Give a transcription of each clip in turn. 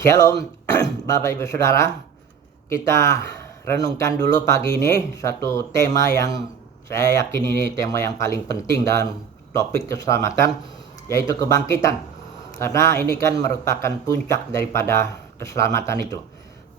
Shalom, Bapak Ibu Saudara. Kita renungkan dulu pagi ini satu tema yang saya yakin ini tema yang paling penting dalam topik keselamatan, yaitu kebangkitan. Karena ini kan merupakan puncak daripada keselamatan itu.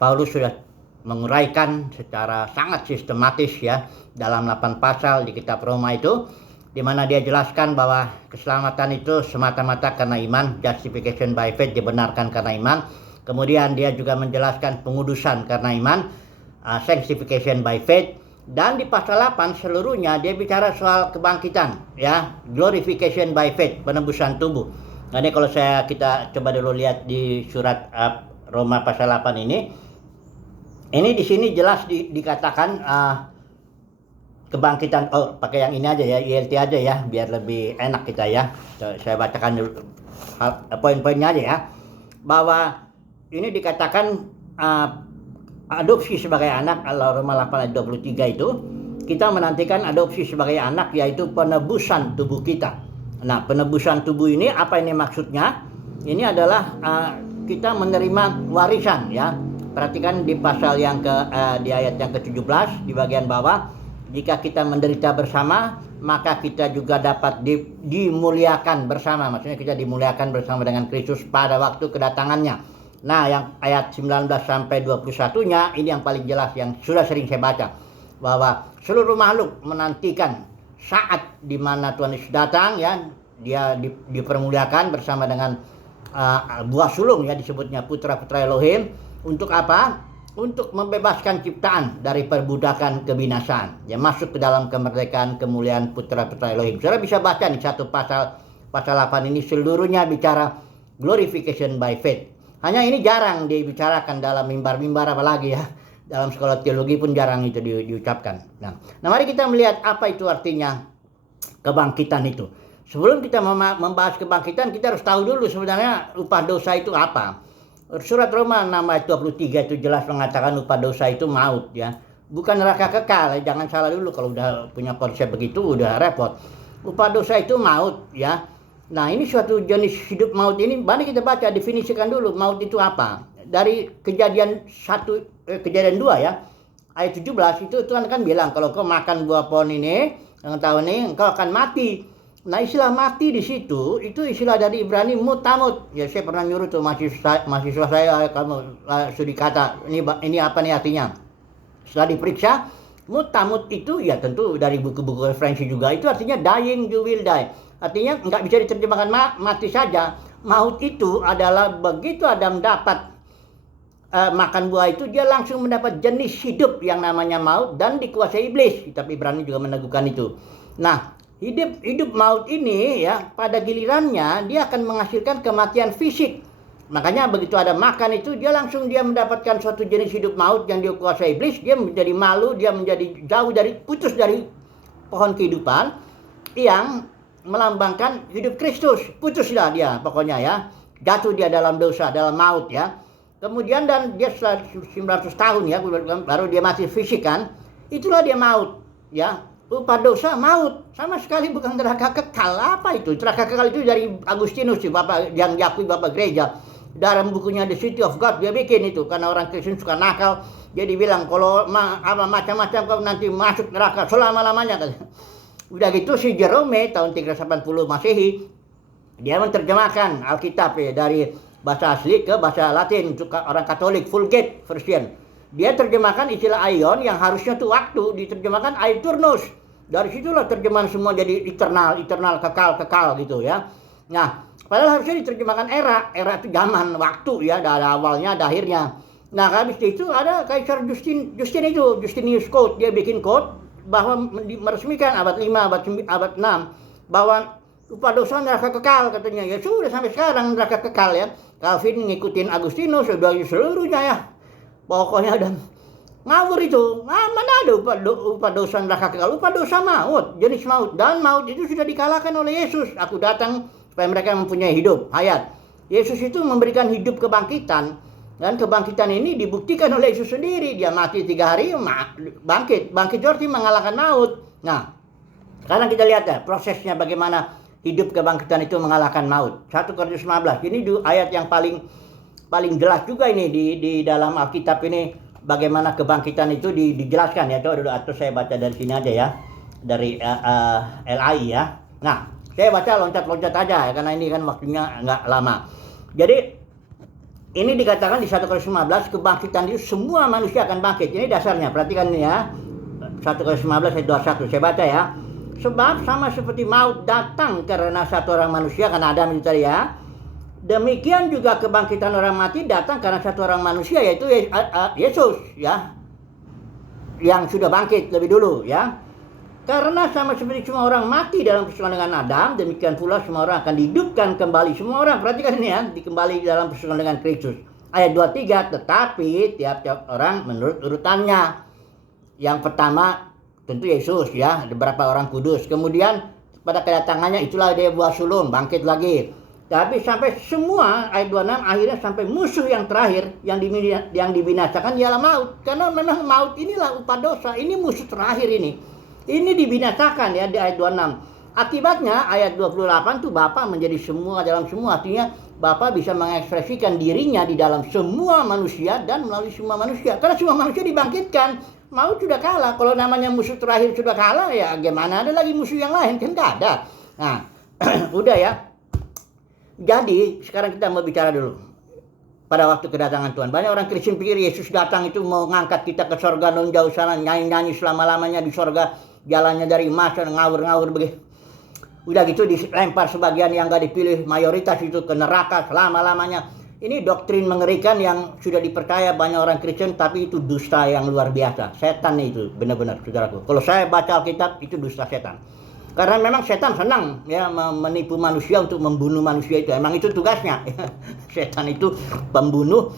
Paulus sudah menguraikan secara sangat sistematis ya dalam 8 pasal di kitab Roma itu, di mana dia jelaskan bahwa keselamatan itu semata-mata karena iman, justification by faith, dibenarkan karena iman. Kemudian dia juga menjelaskan pengudusan karena iman, sanctification by faith. Dan di pasal 8 seluruhnya dia bicara soal kebangkitan, ya, glorification by faith, penebusan tubuh. Nah, ini kalau kita coba dulu lihat di surat Roma pasal 8 ini di sini jelas dikatakan kebangkitan. Pakai yang ini aja ya, ILT aja ya, biar lebih enak kita ya. Saya bacakan dulu poin-poinnya aja ya, bahwa ini dikatakan adopsi sebagai anak. Roma 8 ayat 23 itu kita menantikan adopsi sebagai anak, yaitu penebusan tubuh kita. Nah, penebusan tubuh ini apa ini maksudnya? Ini adalah kita menerima warisan ya. Perhatikan di pasal yang di ayat yang ke-17 di bagian bawah, jika kita menderita bersama, maka kita juga dapat dimuliakan bersama. Maksudnya kita dimuliakan bersama dengan Kristus pada waktu kedatangannya. Nah, yang ayat 19 sampai 21-nya ini yang paling jelas, yang sudah sering saya baca, bahwa seluruh makhluk menantikan saat di mana Tuhan Yesus datang ya, dia dipermuliakan bersama dengan buah sulung ya, disebutnya putra-putra Elohim. Untuk apa? Untuk membebaskan ciptaan dari perbudakan kebinasaan, ya, masuk ke dalam kemerdekaan kemuliaan putra-putra Elohim. Saudara bisa baca nih satu pasal 8 ini seluruhnya bicara glorification by faith. Hanya ini jarang dibicarakan dalam mimbar-mimbar, apalagi ya dalam sekolah teologi pun jarang itu diucapkan. Nah, mari kita melihat apa itu artinya kebangkitan itu. Sebelum kita membahas kebangkitan, kita harus tahu dulu sebenarnya upah dosa itu apa. Surat Roma 6 ayat 23 itu jelas mengatakan upah dosa itu maut ya. Bukan neraka kekal, jangan salah dulu, kalau udah punya konsep begitu udah repot. Upah dosa itu maut ya. Nah, ini suatu jenis hidup maut ini. Mari kita baca, definisikan dulu maut itu apa. Dari kejadian 2 ya, ayat 17 itu Tuhan kan bilang, kalau kau makan buah pohon ini, yang tahu ini, engkau akan mati. Nah, istilah mati di situ itu istilah dari Ibrani mutamut. Ya, saya pernah nyuruh tuh mahasiswa saya, kamu studi kata, ini apa nih artinya? Setelah diperiksa, mutamut itu ya tentu dari buku-buku referensi juga, itu artinya dying, you will die. Artinya nggak bisa diterjemahkan mati saja. Maut itu adalah begitu Adam dapat makan buah itu, dia langsung mendapat jenis hidup yang namanya maut dan dikuasai iblis. Kitab Ibrani juga meneguhkan itu. Nah, hidup maut ini ya, pada gilirannya dia akan menghasilkan kematian fisik. Makanya begitu ada makan itu, dia mendapatkan suatu jenis hidup maut yang dikuasai iblis. Dia menjadi malu, dia menjadi putus dari pohon kehidupan yang melambangkan hidup Kristus. Putuslah dia pokoknya ya, jatuh dia dalam dosa, dalam maut ya. Kemudian dan dia setelah 900 tahun ya, baru dia mati fisik kan. Itulah dia maut ya. Upah dosa maut, sama sekali bukan neraka kekal. Apa itu? Neraka kekal itu dari Agustinus, bapak yang diakui bapak gereja. Dalam bukunya The City of God dia bikin itu, karena orang Kristen suka nakal. Dia dibilang kalau macam-macam kau nanti masuk neraka selama-lamanya. Udah gitu si Jerome tahun 380 Masehi, dia menerjemahkan Alkitab ya, dari bahasa asli ke bahasa Latin untuk orang Katolik, Vulgate version. Dia terjemahkan istilah aion yang harusnya tuh waktu, diterjemahkan aeternus. Dari situlah terjemahan semua jadi eternal, kekal gitu ya. Nah, padahal harusnya diterjemahkan era itu zaman, waktu ya, ada awalnya, ada akhirnya. Nah, habis itu ada Kaisar Justinius Code, dia bikin code bahwa meresmikan abad 5, abad 6 bahwa upah dosa neraka kekal katanya. Ya sudah sampai sekarang neraka kekal ya. Calvin ngikutin Agustinus sudah seluruhnya ya. Pokoknya dan ngawur itu. Mana ada upah dosa neraka kekal? Upah dosa maut, jenis maut, dan maut itu sudah dikalahkan oleh Yesus. Aku datang supaya mereka mempunyai hidup, hayat. Yesus itu memberikan hidup kebangkitan. Dan kebangkitan ini dibuktikan oleh Yesus sendiri. Dia mati 3 hari, bangkit. Bangkit berarti mengalahkan maut. Nah, sekarang kita lihat ya prosesnya bagaimana hidup kebangkitan itu mengalahkan maut. 1 Korintus 15. Ini ayat yang paling paling jelas juga ini di dalam Alkitab ini bagaimana kebangkitan itu dijelaskan ya. Atau saya baca dari sini aja ya, dari LAI ya. Nah, saya baca loncat-loncat aja ya, karena ini kan waktunya nggak lama. Jadi ini dikatakan di 1 Korintus 15, kebangkitan itu semua manusia akan bangkit. Ini dasarnya, perhatikan ini ya. 1 Korintus 15 ayat 21, saya baca ya. Sebab sama seperti maut datang karena satu orang manusia, karena Adam itu tadi ya. Demikian juga kebangkitan orang mati datang karena satu orang manusia, yaitu Yesus ya. Yang sudah bangkit lebih dulu ya. Karena sama seperti semua orang mati dalam persoalan dengan Adam, demikian pula semua orang akan dihidupkan kembali. Semua orang, perhatikan ini ya, dikembali dalam persoalan dengan Kristus. Ayat 23, tetapi tiap-tiap orang menurut urutannya. Yang pertama tentu Yesus ya, ada beberapa orang kudus. Kemudian pada kedatangannya itulah dia buah sulung, bangkit lagi. Tapi sampai semua, ayat 26, akhirnya sampai musuh yang terakhir yang dibinasakan ialah maut. Karena memang maut inilah upah dosa, ini musuh terakhir ini. Ini dibinasakan ya di ayat 26. Akibatnya ayat 28 tuh Bapa menjadi semua dalam semua. Artinya Bapa bisa mengekspresikan dirinya di dalam semua manusia dan melalui semua manusia. Karena semua manusia dibangkitkan. Maut sudah kalah. Kalau namanya musuh terakhir sudah kalah, ya gimana ada lagi musuh yang lain? Kan nggak ada. Nah, udah ya. Jadi sekarang kita mau bicara dulu. Pada waktu kedatangan Tuhan, banyak orang Kristen pikir Yesus datang itu mau ngangkat kita ke sorga non jauh sana, nyanyi-nyanyi selama-lamanya di sorga, jalannya dari emas, ngawur-ngawur begitu. Udah gitu dilempar sebagian yang gak dipilih, mayoritas itu ke neraka selama-lamanya. Ini doktrin mengerikan yang sudah dipercaya banyak orang Kristen, tapi itu dusta yang luar biasa. Setan itu benar-benar, saudaraku. Kalau saya baca Alkitab, itu dusta setan. Karena memang setan senang ya menipu manusia untuk membunuh manusia itu. Emang itu tugasnya. Setan itu pembunuh,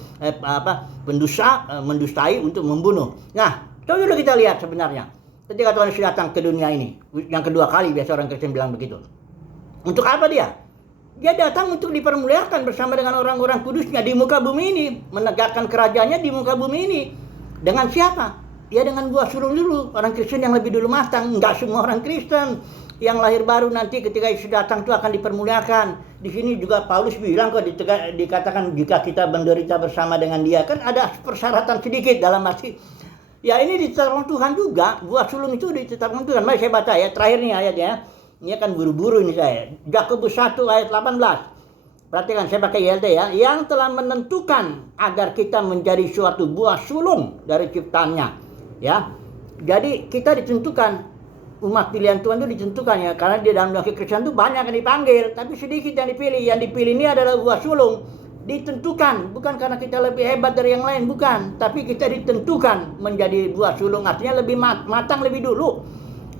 pendusta, mendustai untuk membunuh. Nah, coba dulu kita lihat sebenarnya. Ketika Tuhan Yesus datang ke dunia ini, yang kedua kali biasa orang Kristen bilang begitu. Untuk apa dia? Dia datang untuk dipermuliakan bersama dengan orang-orang kudusnya di muka bumi ini, menegakkan kerajaannya di muka bumi ini. Dengan siapa? Ya dengan buah sulung dulu, orang Kristen yang lebih dulu matang. Enggak semua orang Kristen yang lahir baru nanti ketika Yesus datang itu akan dipermuliakan. Di sini juga Paulus bilang kok dikatakan jika kita menderita bersama dengan dia, kan ada persyaratan sedikit dalam arti ya ini ditetapkan Tuhan juga, buah sulung itu ditetapkan Tuhan. Mari saya baca ya, terakhir nih ayatnya. Ini akan buru-buru ini saya. Yakobus 1 ayat 18. Perhatikan saya pakai YLT ya, yang telah menentukan agar kita menjadi suatu buah sulung dari ciptaannya. Ya. Jadi kita ditentukan, umat pilihan Tuhan itu ditentukan ya, karena di dalam Kristen itu banyak yang dipanggil, tapi sedikit yang dipilih. Yang dipilih ini adalah buah sulung. Ditentukan, bukan karena kita lebih hebat dari yang lain, bukan. Tapi kita ditentukan menjadi buah sulung, artinya lebih matang lebih dulu.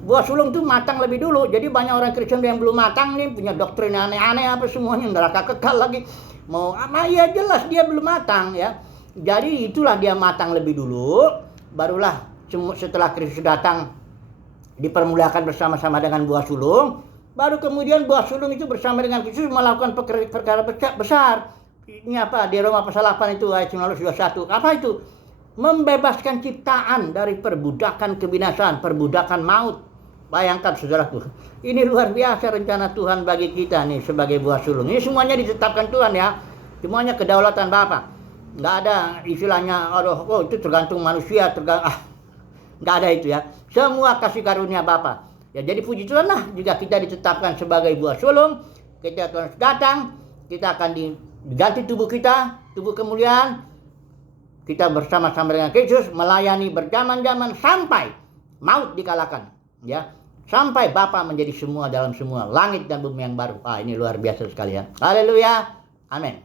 Buah sulung itu matang lebih dulu. Jadi banyak orang Kristen yang belum matang nih, punya doktrin aneh-aneh apa semuanya, neraka kekal lagi. Ya jelas dia belum matang ya. Jadi itulah dia matang lebih dulu, barulah setelah Kristus datang dipermuliakan bersama-sama dengan buah sulung, baru kemudian buah sulung itu bersama dengan Kristus melakukan perkara besar. Ini apa? Di Roma pasal 8 itu ayat 19-21. Apa itu? Membebaskan ciptaan dari perbudakan kebinasaan, perbudakan maut. Bayangkan saudaraku, ini luar biasa rencana Tuhan bagi kita nih sebagai buah sulung. Ini semuanya ditetapkan Tuhan ya. Semuanya kedaulatan Bapa. Nggak ada istilahnya, itu tergantung manusia, nggak ada itu ya. Semua kasih karunia Bapa. Ya jadi puji Tuhan lah jika kita ditetapkan sebagai buah sulung. Ketika Tuhan datang, kita akan diganti tubuh kita, tubuh kemuliaan. Kita bersama-sama dengan Kristus melayani berjaman-jaman sampai maut dikalahkan. Ya, sampai Bapa menjadi semua dalam semua, langit dan bumi yang baru. Ini luar biasa sekali ya. Haleluya. Amin.